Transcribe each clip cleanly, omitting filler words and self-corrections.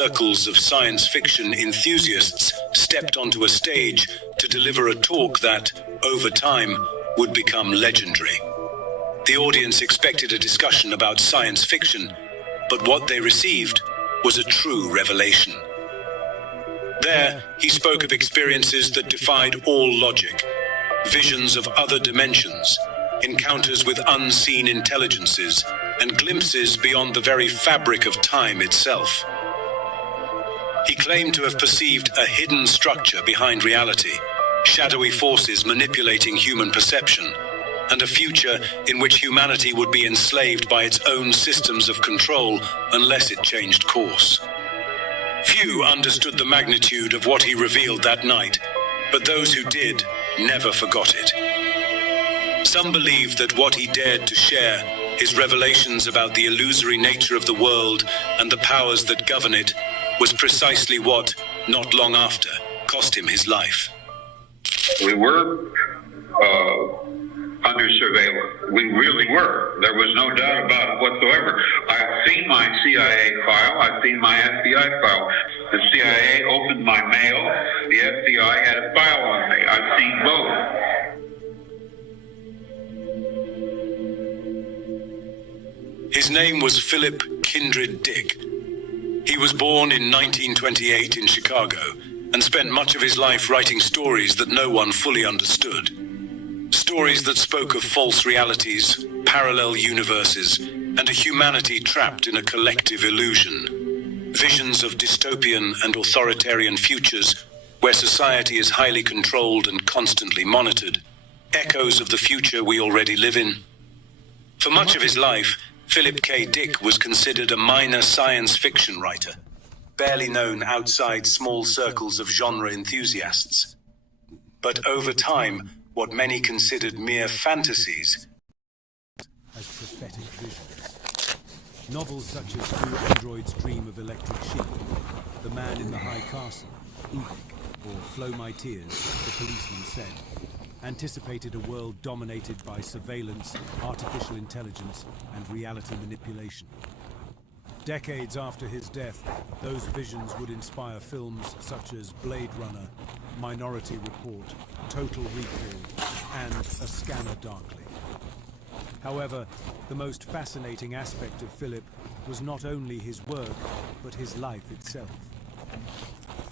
circles of science fiction enthusiasts stepped onto a stage to deliver a talk that, over time, would become legendary. The audience expected a discussion about science fiction, but what they received was a true revelation. There, he spoke of experiences that defied all logic, visions of other dimensions, encounters with unseen intelligences, and glimpses beyond the very fabric of time itself. He claimed to have perceived a hidden structure behind reality, shadowy forces manipulating human perception, and a future in which humanity would be enslaved by its own systems of control unless it changed course. Few understood the magnitude of what he revealed that night, but those who did never forgot it. Some believed that what he dared to share, his revelations about the illusory nature of the world and the powers that govern it, was precisely what, not long after, cost him his life. We were under surveillance. We really were. There was no doubt about it whatsoever. I've seen my CIA file. I've seen my FBI file. The CIA opened my mail. The FBI had a file on me. I've seen both. His name was Philip Kindred Dick. He was born in 1928 in Chicago and spent much of his life writing stories that no one fully understood. Stories that spoke of false realities, parallel universes, and a humanity trapped in a collective illusion. Visions of dystopian and authoritarian futures where society is highly controlled and constantly monitored. Echoes of the future we already live in. For much of his life, Philip K. Dick was considered a minor science fiction writer, barely known outside small circles of genre enthusiasts. But over time, what many considered mere fantasies as prophetic visions. Novels such as Do Androids Dream of Electric Sheep, The Man in the High Castle, Ubik, or Flow My Tears, The Policeman Said, anticipated a world dominated by surveillance, artificial intelligence, and reality manipulation. Decades after his death, those visions would inspire films such as Blade Runner, Minority Report, Total Recall, and A Scanner Darkly. However, the most fascinating aspect of Philip was not only his work, but his life itself.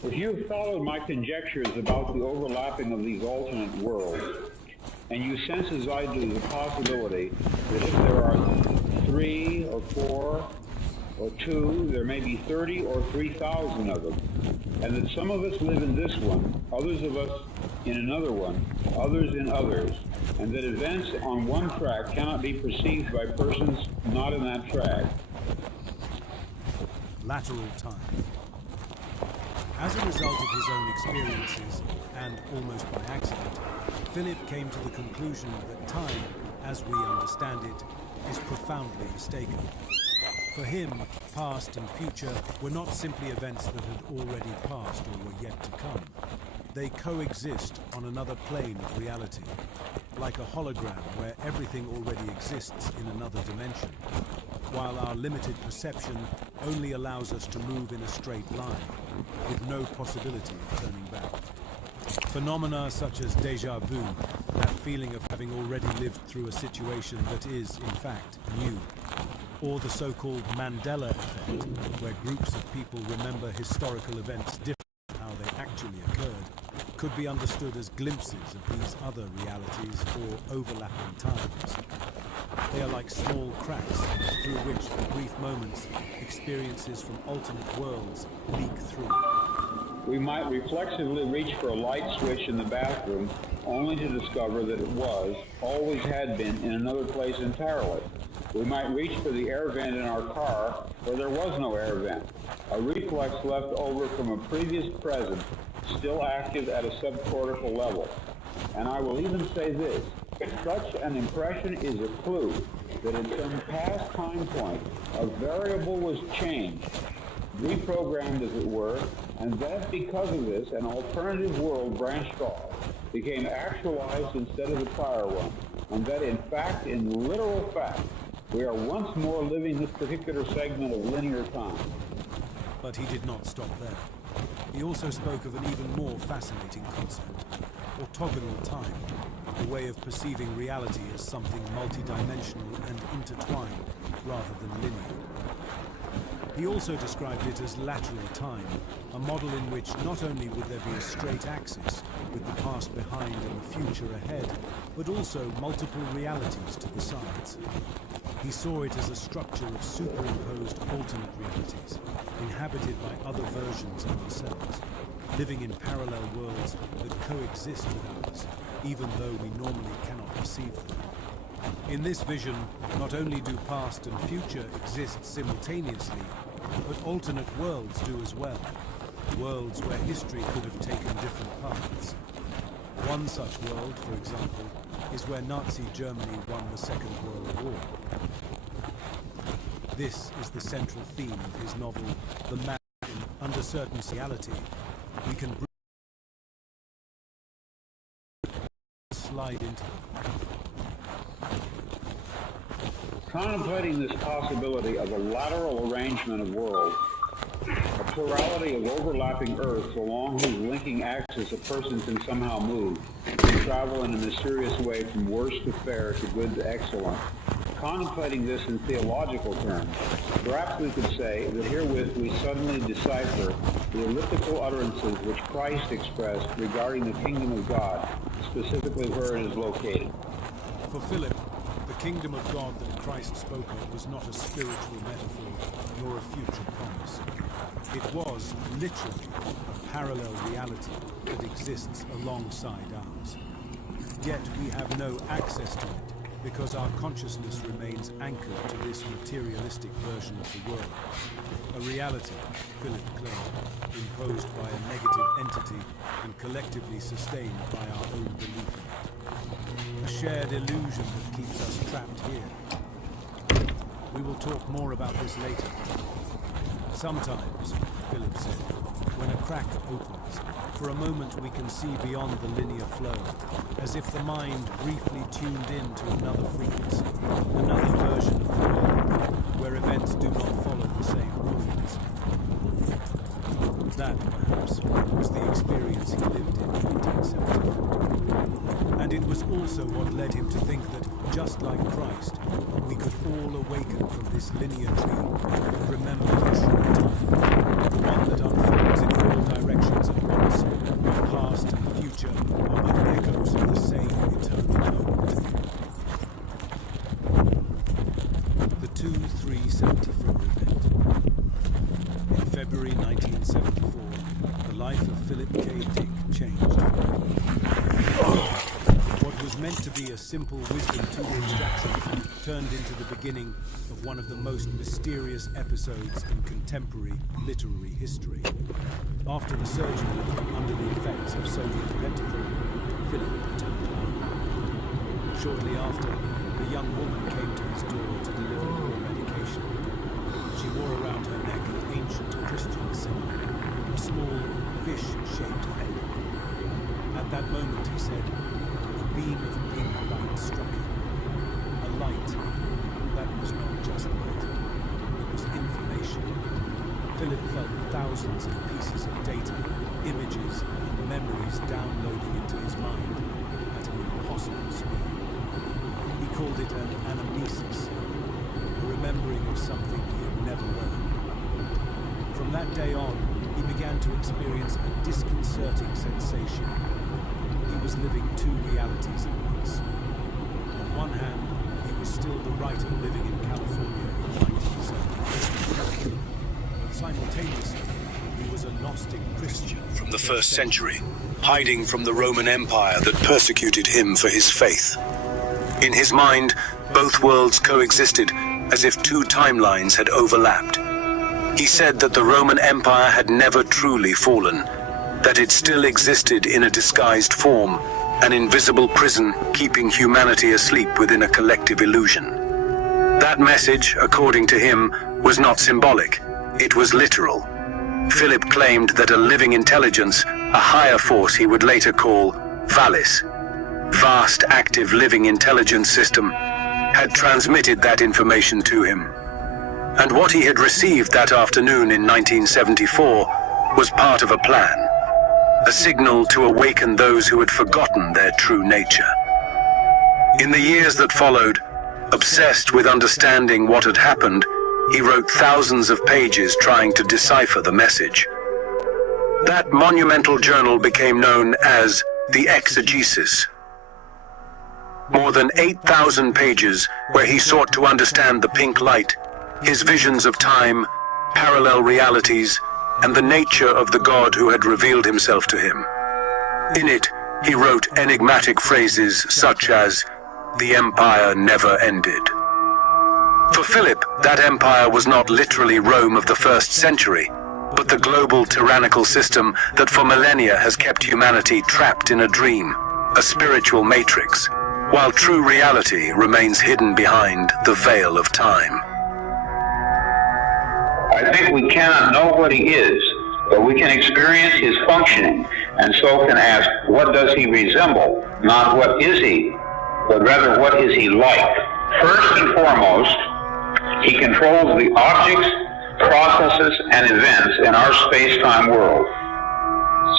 If you've followed my conjectures about the overlapping of these alternate worlds, and you sense as I do the possibility that if there are 3 or 4 or 2, there may be 30 or 3,000 of them, and that some of us live in this one, others of us in another one, others in others, and that events on one track cannot be perceived by persons not in that track. Lateral time. As a result of his own experiences, and almost by accident, Philip came to the conclusion that time, as we understand it, is profoundly mistaken. For him, past and future were not simply events that had already passed or were yet to come. They coexist on another plane of reality, like a hologram where everything already exists in another dimension, while our limited perception only allows us to move in a straight line, with no possibility of turning back. Phenomena such as déjà vu, that feeling of having already lived through a situation that is, in fact, new, or the so-called Mandela effect, where groups of people remember historical events different from how they actually occurred, could be understood as glimpses of these other realities or overlapping times. They are like small cracks through which, for brief moments, experiences from alternate worlds leak through. We might reflexively reach for a light switch in the bathroom, only to discover that it always had been, in another place entirely. We might reach for the air vent in our car where there was no air vent, a reflex left over from a previous present, still active at a subcortical level. And I will even say this, such an impression is a clue that in some past time point, a variable was changed, reprogrammed as it were, and that because of this, an alternative world branched off, became actualized instead of the prior one, and that in fact, in literal fact, we are once more living this particular segment of linear time. But he did not stop there. He also spoke of an even more fascinating concept, orthogonal time, a way of perceiving reality as something multidimensional and intertwined rather than linear. He also described it as lateral time, a model in which not only would there be a straight axis with the past behind and the future ahead, but also multiple realities to the sides. He saw it as a structure of superimposed alternate realities, inhabited by other versions of ourselves, living in parallel worlds that coexist with ours, even though we normally cannot perceive them. In this vision, not only do past and future exist simultaneously, but alternate worlds do as well. Worlds where history could have taken different paths. One such world, for example, is where Nazi Germany won the Second World War. This is the central theme of his novel, The Man. Under certain reality, we can slide into them. Contemplating this possibility of a lateral arrangement of worlds, a plurality of overlapping Earths along whose linking axis a person can somehow move, and travel in a mysterious way from worse to fair to good to excellent. Contemplating this in theological terms, perhaps we could say that herewith we suddenly decipher the elliptical utterances which Christ expressed regarding the kingdom of God, specifically where it is located. For Philip, the kingdom of God that Christ spoke of was not a spiritual metaphor, nor a future promise. It was, literally, a parallel reality that exists alongside ours. Yet we have no access to it, because our consciousness remains anchored to this materialistic version of the world. A reality, Philip claimed, imposed by a negative entity and collectively sustained by our own belief in it. A shared illusion that keeps us trapped here. We will talk more about this later. Sometimes, Philip said, when a crack opens, for a moment we can see beyond the linear flow, as if the mind briefly tuned in to another frequency, another version of the world, where events do not follow the same rules. That, perhaps, was the experience he lived in 1974. And it was also what led him to think that, just like Christ, we could all awaken from this linear dream and remember the true time, the one that unfolds in all directions at once, where past and future are but echoes of the same eternal moment. The 2-3-74 event. In February 1974, the life of Philip K. Dick changed. What was meant to be a simple wisdom tooth extraction turned into the beginning of one of the most mysterious episodes in contemporary literary history. After the surgery under the effects of sodium pentothal, Philip turned blind. Shortly after, a young woman came to his door to deliver more medication. She wore around her neck an ancient Christian symbol, a small fish-shaped egg. At that moment, he said, a beam of pink light struck him. A light that was not just light, it was information. Philip felt thousands of pieces of data, images, and memories downloading into his mind at an impossible speed. He called it an anamnesis, a remembering of something he had never learned. From that day on, he began to experience a disconcerting sensation. He was living two realities at once. On one hand, he was still the writer living in California in 1970. But simultaneously, he was a Gnostic Christian From the first century, hiding from the Roman Empire that persecuted him for his faith. In his mind, both worlds coexisted as if two timelines had overlapped. He said that the Roman Empire had never truly fallen, that it still existed in a disguised form, an invisible prison keeping humanity asleep within a collective illusion. That message, according to him, was not symbolic, it was literal. Philip claimed that a living intelligence, a higher force he would later call Valis, vast active living intelligence system, had transmitted that information to him. And what he had received that afternoon in 1974 was part of a plan, a signal to awaken those who had forgotten their true nature. In the years that followed, obsessed with understanding what had happened, he wrote thousands of pages trying to decipher the message. That monumental journal became known as the Exegesis. More than 8,000 pages where he sought to understand the pink light, his visions of time, parallel realities, and the nature of the God who had revealed himself to him. In it, he wrote enigmatic phrases such as, "The empire never ended." For Philip, that empire was not literally Rome of the 1st century, but the global tyrannical system that for millennia has kept humanity trapped in a dream, a spiritual matrix, while true reality remains hidden behind the veil of time. I think we cannot know what he is, but we can experience his functioning, and so can ask, what does he resemble? Not what is he, but rather what is he like? First and foremost, he controls the objects, processes, and events in our space-time world.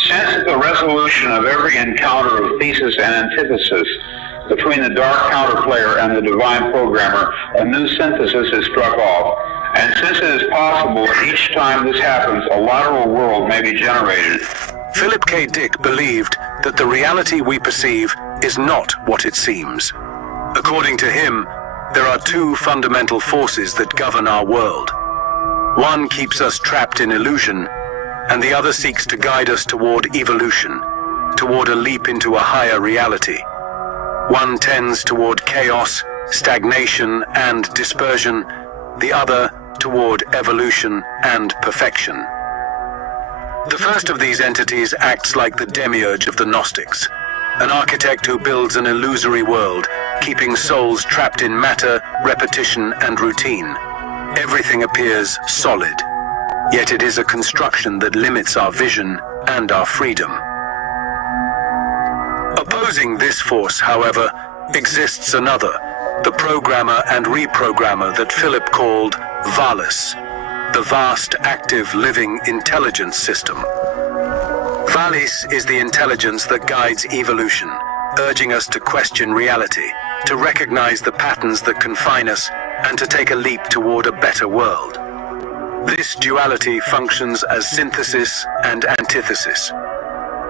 Since the resolution of every encounter of thesis and antithesis between the dark counterplayer and the divine programmer, a new synthesis is struck off. And since it is possible that each time this happens, a lateral world may be generated. Philip K. Dick believed that the reality we perceive is not what it seems. According to him, there are two fundamental forces that govern our world. One keeps us trapped in illusion, and the other seeks to guide us toward evolution, toward a leap into a higher reality. One tends toward chaos, stagnation, and dispersion, the other toward evolution and perfection. The first of these entities acts like the demiurge of the Gnostics, an architect who builds an illusory world, keeping souls trapped in matter, repetition, and routine. Everything appears solid, yet it is a construction that limits our vision and our freedom. Opposing this force, however, exists another, the programmer and reprogrammer that Philip called Valis, the vast, active, living intelligence system. Valis is the intelligence that guides evolution, urging us to question reality, to recognize the patterns that confine us, and to take a leap toward a better world. This duality functions as synthesis and antithesis.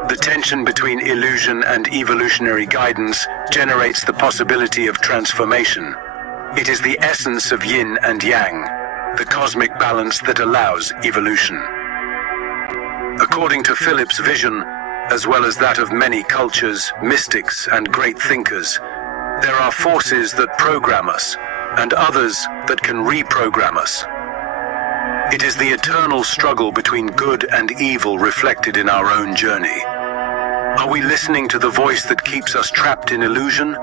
The tension between illusion and evolutionary guidance generates the possibility of transformation. It is the essence of yin and yang, the cosmic balance that allows evolution. According to Philip's vision, as well as that of many cultures, mystics, and great thinkers, there are forces that program us, and others that can reprogram us. It is the eternal struggle between good and evil reflected in our own journey. Are we listening to the voice that keeps us trapped in illusion,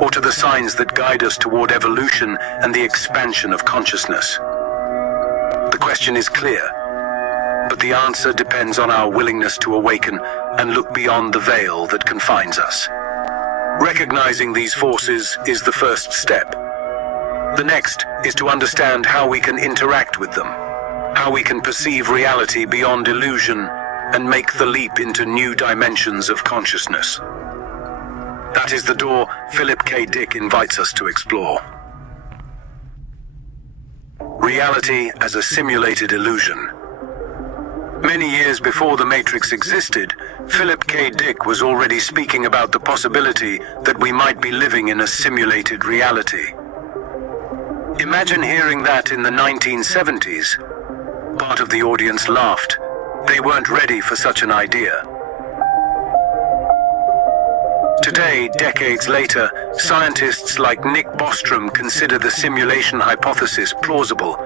or to the signs that guide us toward evolution and the expansion of consciousness? The question is clear, but the answer depends on our willingness to awaken and look beyond the veil that confines us. Recognizing these forces is the first step. The next is to understand how we can interact with them, how we can perceive reality beyond illusion and make the leap into new dimensions of consciousness. That is the door Philip K. Dick invites us to explore. Reality as a simulated illusion. Many years before the Matrix existed, Philip K. Dick was already speaking about the possibility that we might be living in a simulated reality. Imagine hearing that in the 1970s. Part of the audience laughed. They weren't ready for such an idea. Today, decades later, scientists like Nick Bostrom consider the simulation hypothesis plausible,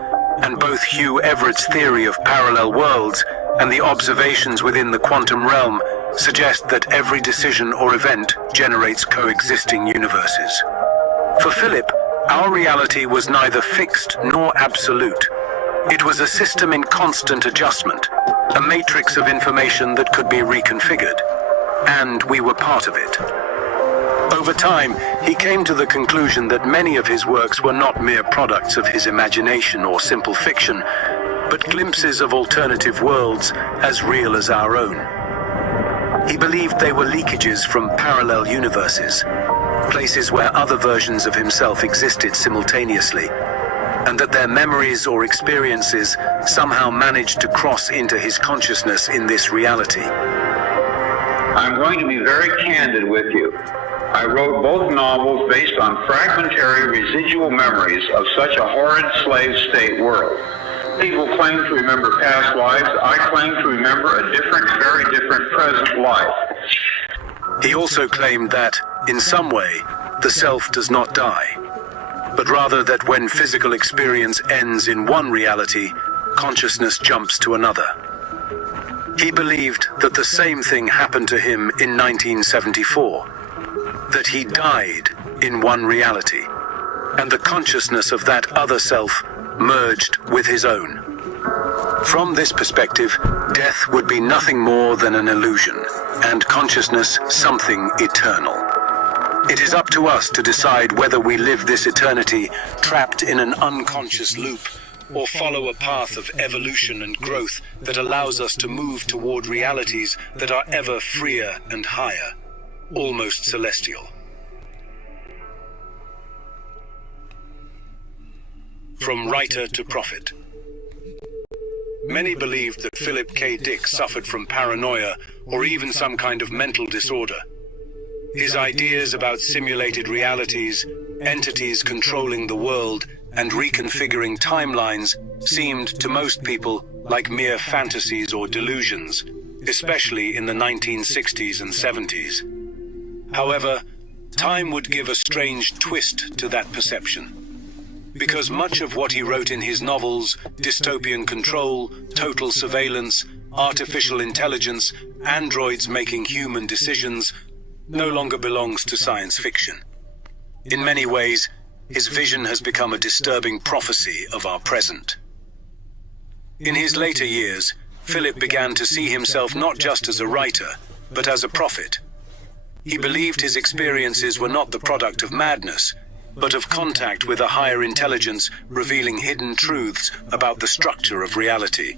and both Hugh Everett's theory of parallel worlds and the observations within the quantum realm suggest that every decision or event generates coexisting universes. For Philip, our reality was neither fixed nor absolute. It was a system in constant adjustment, a matrix of information that could be reconfigured, and we were part of it. Over time, he came to the conclusion that many of his works were not mere products of his imagination or simple fiction, but glimpses of alternative worlds as real as our own. He believed they were leakages from parallel universes, places where other versions of himself existed simultaneously, and that their memories or experiences somehow managed to cross into his consciousness in this reality. I'm going to be very candid with you. I wrote both novels based on fragmentary residual memories of such a horrid slave state world. People claim to remember past lives. I claim to remember a different, very different present life. He also claimed that, in some way, the self does not die, but rather that when physical experience ends in one reality, consciousness jumps to another. He believed that the same thing happened to him in 1974, that he died in one reality, and the consciousness of that other self merged with his own. From this perspective, death would be nothing more than an illusion, and consciousness something eternal. It is up to us to decide whether we live this eternity trapped in an unconscious loop, or follow a path of evolution and growth that allows us to move toward realities that are ever freer and higher, almost celestial. From writer to prophet. Many believed that Philip K. Dick suffered from paranoia or even some kind of mental disorder. His ideas about simulated realities, entities controlling the world, and reconfiguring timelines seemed to most people like mere fantasies or delusions, especially in the 1960s and 70s. However, time would give a strange twist to that perception. Because much of what he wrote in his novels, dystopian control, total surveillance, artificial intelligence, androids making human decisions, no longer belongs to science fiction. In many ways, his vision has become a disturbing prophecy of our present. In his later years, Philip began to see himself not just as a writer, but as a prophet. He believed his experiences were not the product of madness, but of contact with a higher intelligence revealing hidden truths about the structure of reality.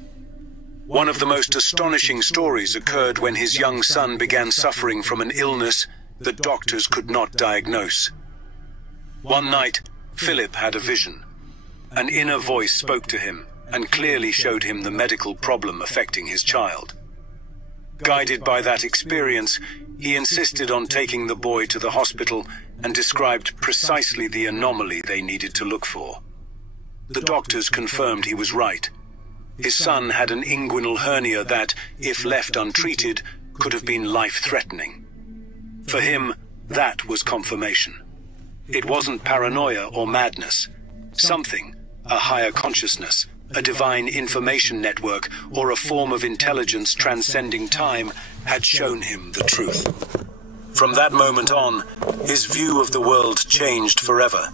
One of the most astonishing stories occurred when his young son began suffering from an illness that doctors could not diagnose. One night, Philip had a vision. An inner voice spoke to him and clearly showed him the medical problem affecting his child. Guided by that experience, he insisted on taking the boy to the hospital and described precisely the anomaly they needed to look for. The doctors confirmed he was right. His son had an inguinal hernia that, if left untreated, could have been life-threatening. For him, that was confirmation. It wasn't paranoia or madness. Something, a higher consciousness, a divine information network, or a form of intelligence transcending time, had shown him the truth. From that moment on, his view of the world changed forever.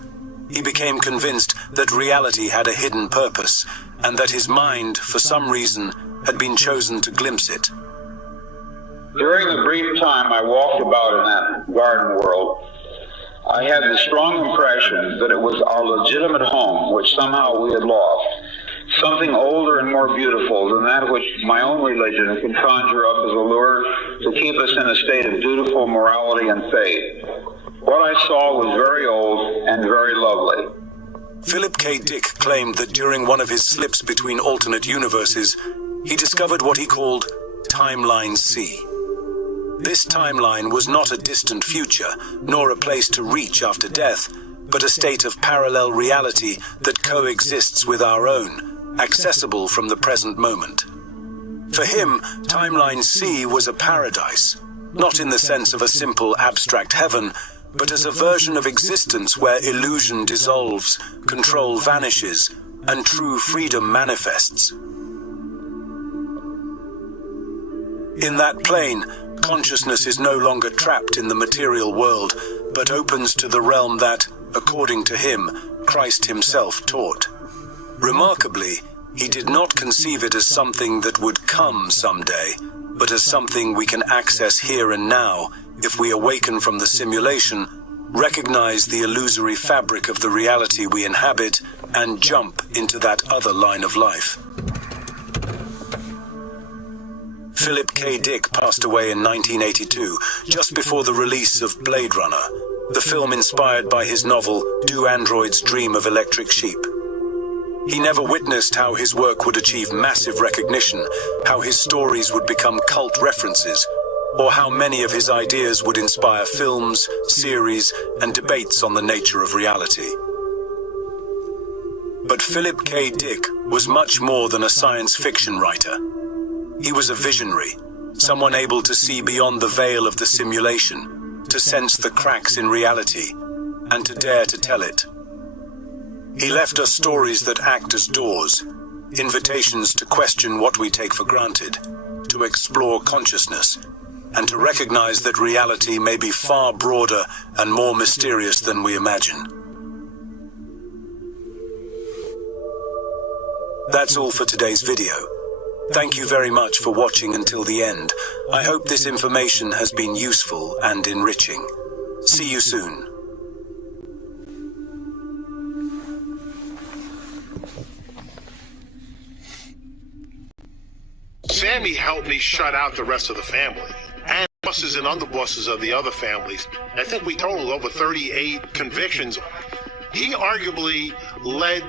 He became convinced that reality had a hidden purpose, and that his mind, for some reason, had been chosen to glimpse it. During the brief time I walked about in that garden world, I had the strong impression that it was our legitimate home, which somehow we had lost. Something older and more beautiful than that which my own religion can conjure up as a lure to keep us in a state of dutiful morality and faith. What I saw was very old and very lovely. Philip K. Dick claimed that during one of his slips between alternate universes, he discovered what he called Timeline C. This timeline was not a distant future, nor a place to reach after death, but a state of parallel reality that coexists with our own, accessible from the present moment. For him, Timeline C was a paradise, not in the sense of a simple abstract heaven, but as a version of existence where illusion dissolves, control vanishes, and true freedom manifests. In that plane, consciousness is no longer trapped in the material world, but opens to the realm that, according to him, Christ himself taught. Remarkably, he did not conceive it as something that would come someday, but as something we can access here and now, if we awaken from the simulation, recognize the illusory fabric of the reality we inhabit, and jump into that other line of life. Philip K. Dick passed away in 1982, just before the release of Blade Runner, the film inspired by his novel Do Androids Dream of Electric Sheep? He never witnessed how his work would achieve massive recognition, how his stories would become cult references, or how many of his ideas would inspire films, series, and debates on the nature of reality. But Philip K. Dick was much more than a science fiction writer. He was a visionary, someone able to see beyond the veil of the simulation, to sense the cracks in reality, and to dare to tell it. He left us stories that act as doors, invitations to question what we take for granted, to explore consciousness, and to recognize that reality may be far broader and more mysterious than we imagine. That's all for today's video. Thank you very much for watching until the end. I hope this information has been useful and enriching. See you soon. Sammy helped me shut out the rest of the family and bosses and underbosses of the other families. I think we totaled over 38 convictions. He arguably led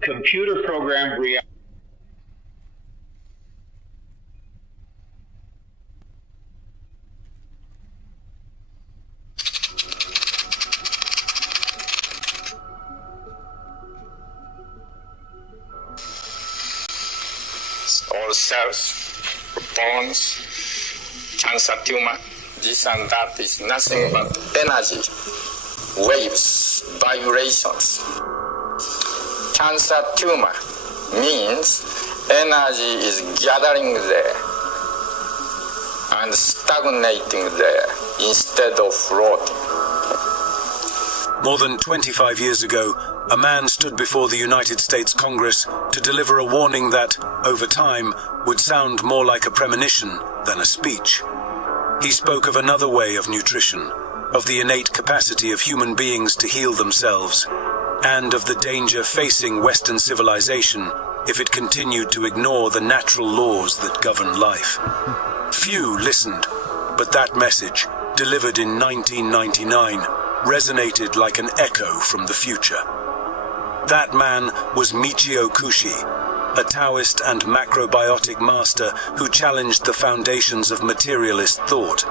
computer programmed reality. All cells, bones, cancer tumor, this and that is nothing but energy, waves, vibrations. Cancer tumor means energy is gathering there and stagnating there instead of floating. More than 25 years ago, a man stood before the United States Congress to deliver a warning that, over time, would sound more like a premonition than a speech. He spoke of another way of nutrition, of the innate capacity of human beings to heal themselves, and of the danger facing Western civilization if it continued to ignore the natural laws that govern life. Few listened, but that message, delivered in 1999, resonated like an echo from the future. That man was Michio Kushi, a Taoist and macrobiotic master who challenged the foundations of materialist thought.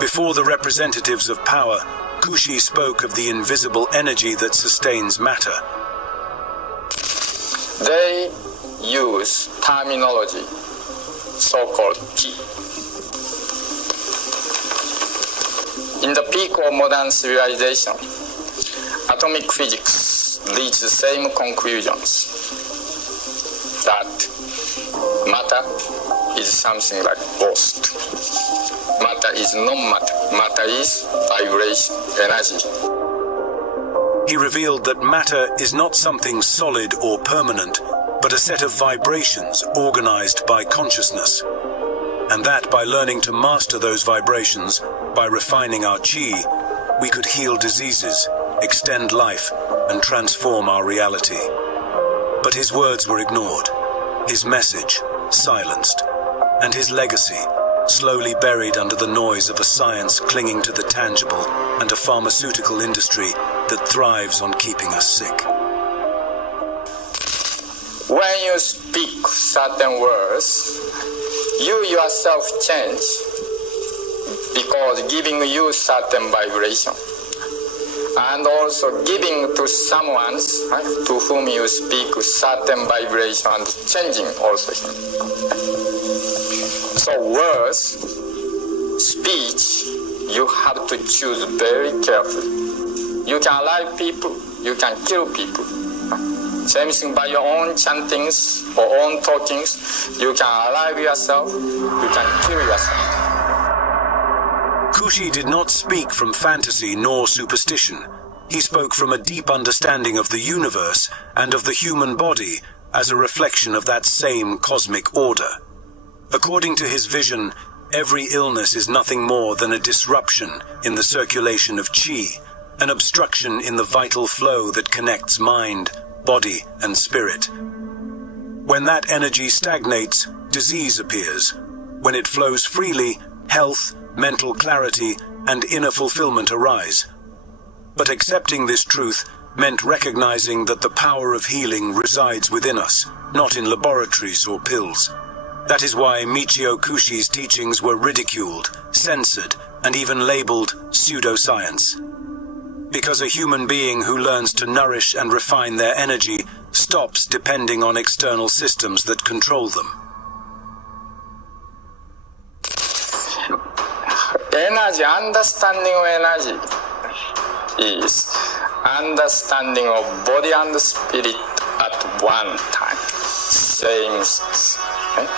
Before the representatives of power, Kushi spoke of the invisible energy that sustains matter. They use terminology, so-called Qi. In the peak of modern civilization, atomic physics reached the same conclusions, that matter is something like ghost. Matter is not matter. Matter is vibration, energy. He revealed that matter is not something solid or permanent, but a set of vibrations organized by consciousness. And that by learning to master those vibrations, by refining our Qi, we could heal diseases, extend life, and transform our reality. But his words were ignored, his message silenced, and his legacy slowly buried under the noise of a science clinging to the tangible and a pharmaceutical industry that thrives on keeping us sick. When you speak certain words, you yourself change because giving you certain vibration and also giving to someone to whom you speak certain vibration and changing also him. So words, speech, you have to choose very carefully. You can alive people, you can kill people. Same thing by your own chantings or own talkings, you can alive yourself, you can kill yourself. Kushi did not speak from fantasy nor superstition. He spoke from a deep understanding of the universe and of the human body as a reflection of that same cosmic order. According to his vision, every illness is nothing more than a disruption in the circulation of qi, an obstruction in the vital flow that connects mind, body, and spirit. When that energy stagnates, disease appears. When it flows freely, health, mental clarity, and inner fulfillment arise. But accepting this truth meant recognizing that the power of healing resides within us, not in laboratories or pills. That is why Michio Kushi's teachings were ridiculed, censored, and even labeled pseudoscience. Because a human being who learns to nourish and refine their energy stops depending on external systems that control them. Energy, understanding of energy is understanding of body and spirit at one time. Same. Okay?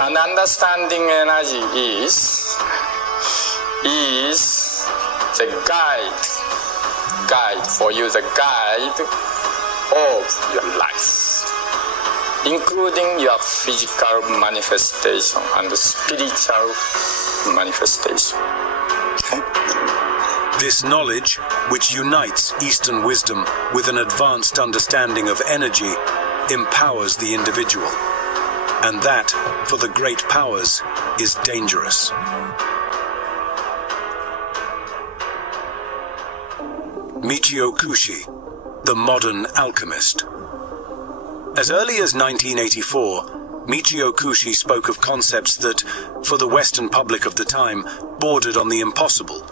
And understanding energy is the guide for you, the guide of your life, including your physical manifestation and spiritual manifestation. Okay? This knowledge, which unites Eastern wisdom with an advanced understanding of energy, empowers the individual. And that, for the great powers, is dangerous. Michio Kushi, the modern alchemist. As early as 1984, Michio Kushi spoke of concepts that, for the Western public of the time, bordered on the impossible.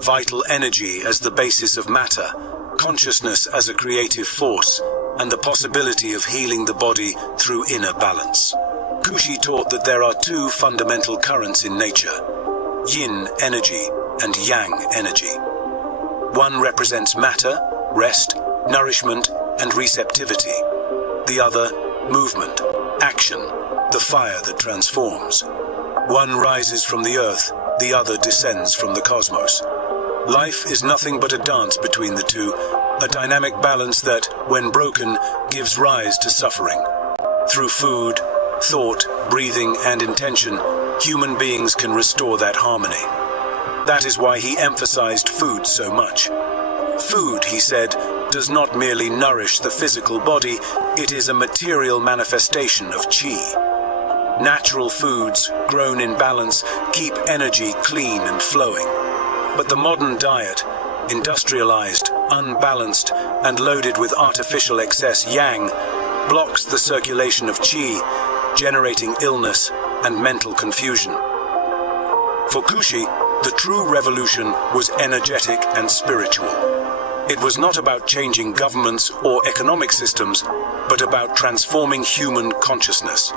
Vital energy as the basis of matter, consciousness as a creative force, and the possibility of healing the body through inner balance. Kushi taught that there are two fundamental currents in nature, yin energy and yang energy. One represents matter, rest, nourishment, and receptivity. The other, movement, action, the fire that transforms. One rises from the earth, the other descends from the cosmos. Life is nothing but a dance between the two, a dynamic balance that, when broken, gives rise to suffering. Through food, thought, breathing, and intention, human beings can restore that harmony. That is why he emphasized food so much. Food, he said, does not merely nourish the physical body, it is a material manifestation of qi. Natural foods, grown in balance, keep energy clean and flowing. But the modern diet, industrialized, unbalanced, and loaded with artificial excess yang, blocks the circulation of qi, generating illness and mental confusion. For Kushi, the true revolution was energetic and spiritual. It was not about changing governments or economic systems, but about transforming human consciousness,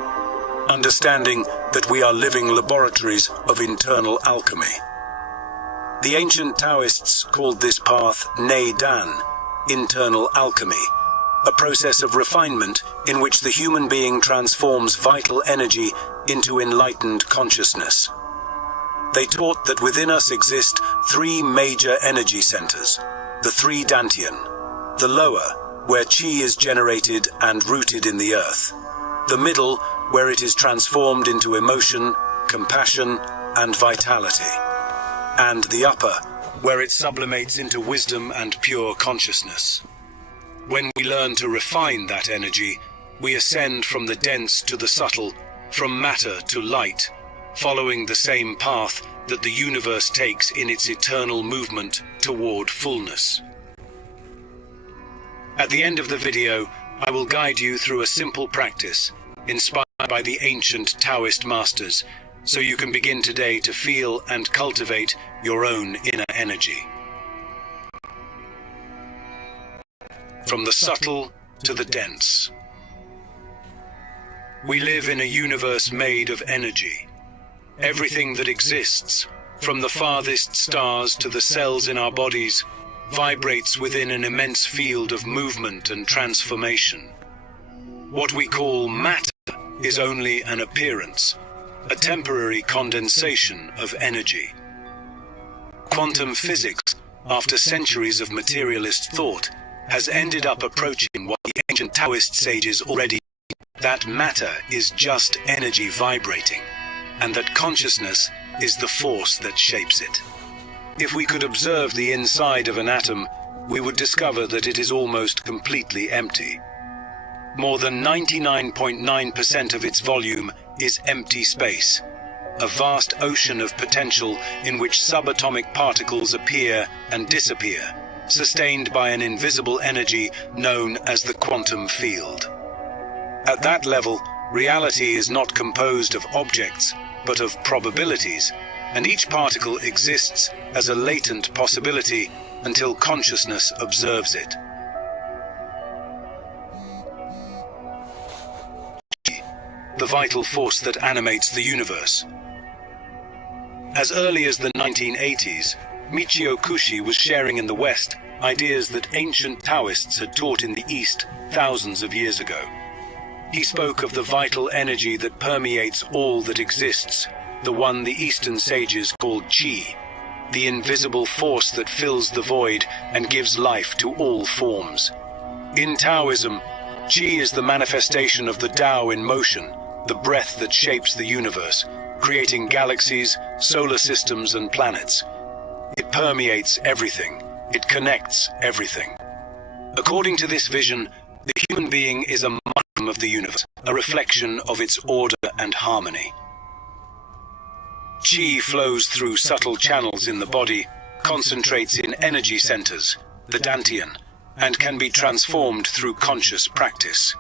understanding that we are living laboratories of internal alchemy. The ancient Taoists called this path Nei Dan, internal alchemy, a process of refinement in which the human being transforms vital energy into enlightened consciousness. They taught that within us exist three major energy centers, the three Dantian, the lower, where qi is generated and rooted in the earth, the middle, where it is transformed into emotion, compassion, and vitality, and the upper, where it sublimates into wisdom and pure consciousness. When we learn to refine that energy, we ascend from the dense to the subtle, from matter to light, following the same path that the universe takes in its eternal movement toward fullness. At the end of the video, I will guide you through a simple practice inspired by the ancient Taoist masters, so you can begin today to feel and cultivate your own inner energy. From the subtle to the dense. We live in a universe made of energy. Everything that exists, from the farthest stars to the cells in our bodies, vibrates within an immense field of movement and transformation. What we call matter is only an appearance, a temporary condensation of energy. Quantum physics, after centuries of materialist thought, has ended up approaching what the ancient Taoist sages already knew, that matter is just energy vibrating. and that consciousness is the force that shapes it. If we could observe the inside of an atom, we would discover that it is almost completely empty. More than 99.9% of its volume is empty space, a vast ocean of potential in which subatomic particles appear and disappear, sustained by an invisible energy known as the quantum field. At that level, reality is not composed of objects, but of probabilities, and each particle exists as a latent possibility until consciousness observes it. The vital force that animates the universe. As early as the 1980s, Michio Kushi was sharing in the West ideas that ancient Taoists had taught in the East thousands of years ago. He spoke of the vital energy that permeates all that exists, the one the Eastern sages called Qi, the invisible force that fills the void and gives life to all forms. In Taoism, Qi is the manifestation of the Tao in motion, the breath that shapes the universe, creating galaxies, solar systems, and planets. It permeates everything. It connects everything. According to this vision, the human being is a microcosm of the universe, a reflection of its order and harmony. Qi flows through subtle channels in the body, concentrates in energy centers, the dantian, and can be transformed through conscious practice.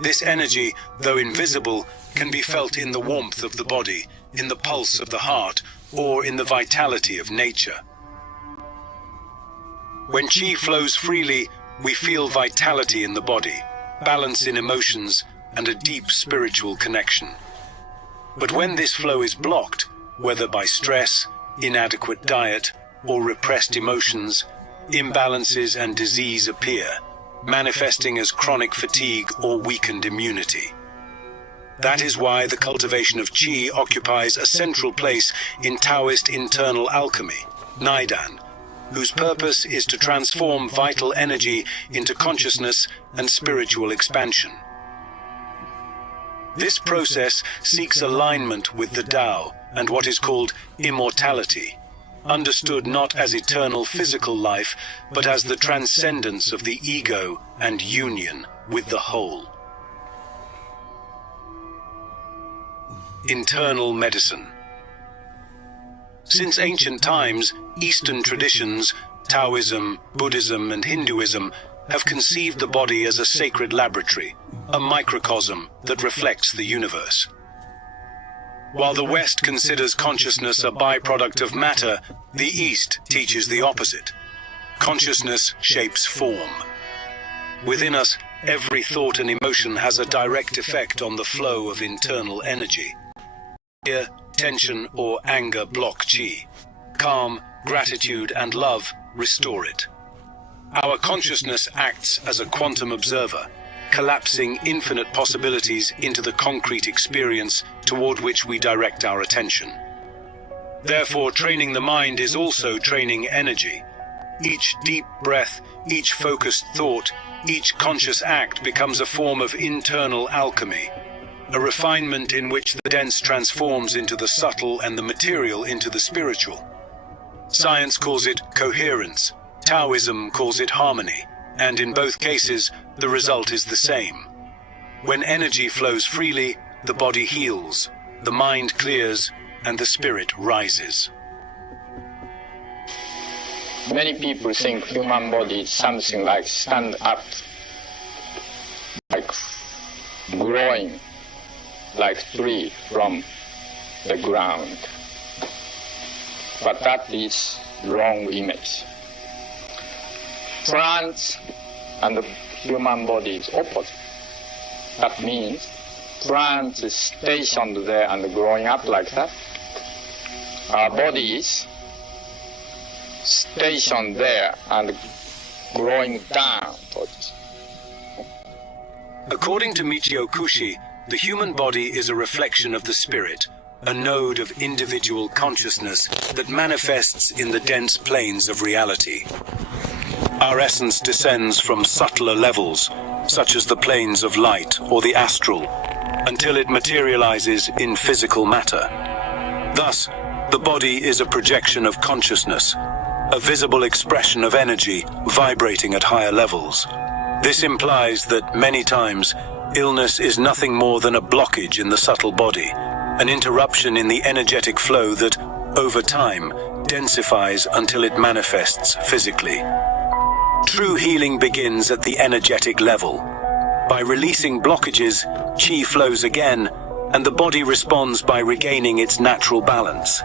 This energy, though invisible, can be felt in the warmth of the body, in the pulse of the heart, or in the vitality of nature. When Qi flows freely, we feel vitality in the body, balance in emotions, and a deep spiritual connection. But when this flow is blocked, whether by stress, inadequate diet, or repressed emotions, imbalances and disease appear, manifesting as chronic fatigue or weakened immunity. That is why the cultivation of Qi occupies a central place in Taoist internal alchemy, Naidan, whose purpose is to transform vital energy into consciousness and spiritual expansion. This process seeks alignment with the Tao and what is called immortality, understood not as eternal physical life, but as the transcendence of the ego and union with the whole. Internal medicine. Since ancient times, Eastern traditions, Taoism, Buddhism, and Hinduism have conceived the body as a sacred laboratory, a microcosm that reflects the universe. While the West considers consciousness a byproduct of matter, the East teaches the opposite. Consciousness shapes form. Within us, every thought and emotion has a direct effect on the flow of internal energy. Fear, tension, or anger block Qi. Calm, gratitude, and love restore it. Our consciousness acts as a quantum observer, collapsing infinite possibilities into the concrete experience toward which we direct our attention. Therefore, training the mind is also training energy. Each deep breath, each focused thought, each conscious act becomes a form of internal alchemy, a refinement in which the dense transforms into the subtle and the material into the spiritual. Science calls it coherence, Taoism calls it harmony, and in both cases, the result is the same. When energy flows freely, the body heals, the mind clears, and the spirit rises. Many people think human body is something like stand up, like growing, like tree from the ground. But that is wrong image. Plants and the human body is opposite. That means plants is stationed there and growing up like that. Our body is stationed there and growing down towards. According to Michio Kushi, the human body is a reflection of the spirit, a node of individual consciousness that manifests in the dense planes of reality. Our essence descends from subtler levels, such as the planes of light or the astral, until it materializes in physical matter. Thus, the body is a projection of consciousness, a visible expression of energy vibrating at higher levels. This implies that many times, illness is nothing more than a blockage in the subtle body, an interruption in the energetic flow that, over time, densifies until it manifests physically. True healing begins at the energetic level. By releasing blockages, qi flows again, and the body responds by regaining its natural balance.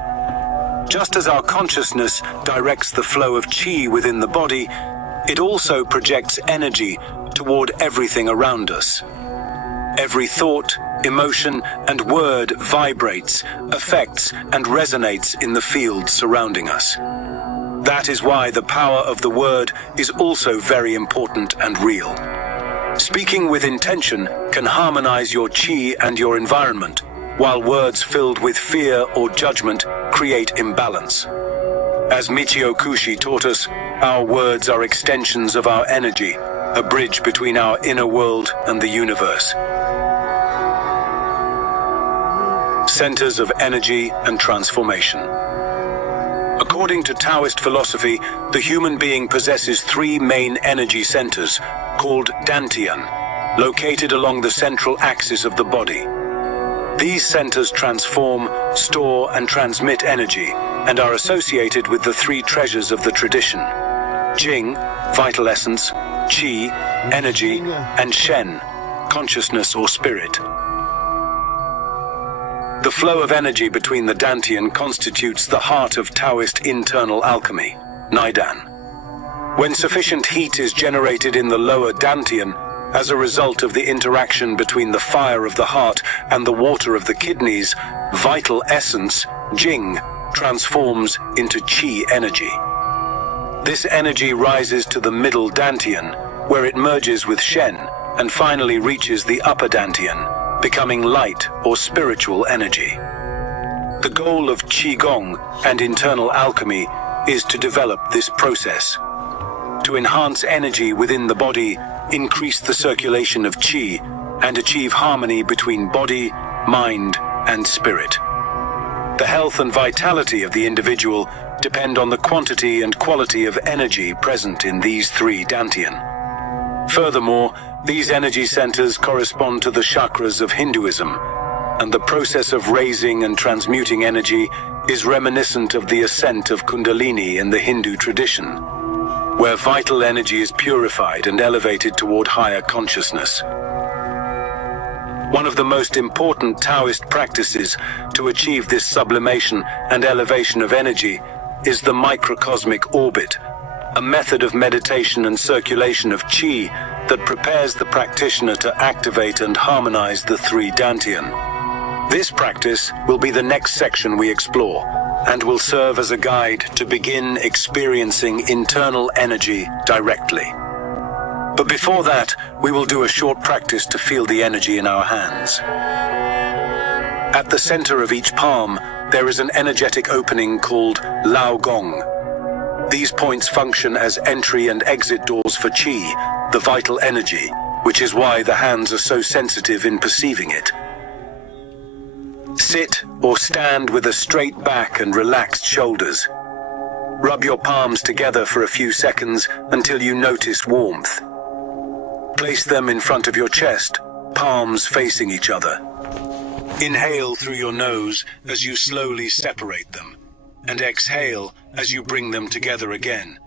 Just as our consciousness directs the flow of qi within the body, it also projects energy toward everything around us. Every thought, emotion, and word vibrates, affects, and resonates in the field surrounding us. That is why the power of the word is also very important and real. Speaking with intention can harmonize your qi and your environment, while words filled with fear or judgment create imbalance. As Michio Kushi taught us, our words are extensions of our energy, a bridge between our inner world and the universe. Centers of energy and transformation. According to Taoist philosophy, the human being possesses three main energy centers, called dantian, located along the central axis of the body. These centers transform, store, and transmit energy, and are associated with the three treasures of the tradition: Jing, vital essence; Qi, energy; and Shen, consciousness or spirit. The flow of energy between the dantian constitutes the heart of Taoist internal alchemy, Naidan. When sufficient heat is generated in the lower dantian, as a result of the interaction between the fire of the heart and the water of the kidneys, vital essence, Jing, transforms into Qi energy. This energy rises to the middle dantian, where it merges with Shen, and finally reaches the upper dantian, becoming light or spiritual energy. The goal of Qigong and internal alchemy is to develop this process, to enhance energy within the body, increase the circulation of Qi, and achieve harmony between body, mind, and spirit. The health and vitality of the individual depend on the quantity and quality of energy present in these three dantian. Furthermore, these energy centers correspond to the chakras of Hinduism, and the process of raising and transmuting energy is reminiscent of the ascent of Kundalini in the Hindu tradition, where vital energy is purified and elevated toward higher consciousness. One of the most important Taoist practices to achieve this sublimation and elevation of energy is the microcosmic orbit, a method of meditation and circulation of Qi that prepares the practitioner to activate and harmonize the three dantian. This practice will be the next section we explore, and will serve as a guide to begin experiencing internal energy directly. But before that, we will do a short practice to feel the energy in our hands. At the center of each palm, there is an energetic opening called Lao Gong. These points function as entry and exit doors for Qi, the vital energy, which is why the hands are so sensitive in perceiving it. Sit or stand with a straight back and relaxed shoulders. Rub your palms together for a few seconds until you notice warmth. Place them in front of your chest, palms facing each other. Inhale through your nose as you slowly separate them, and exhale as you bring them together again.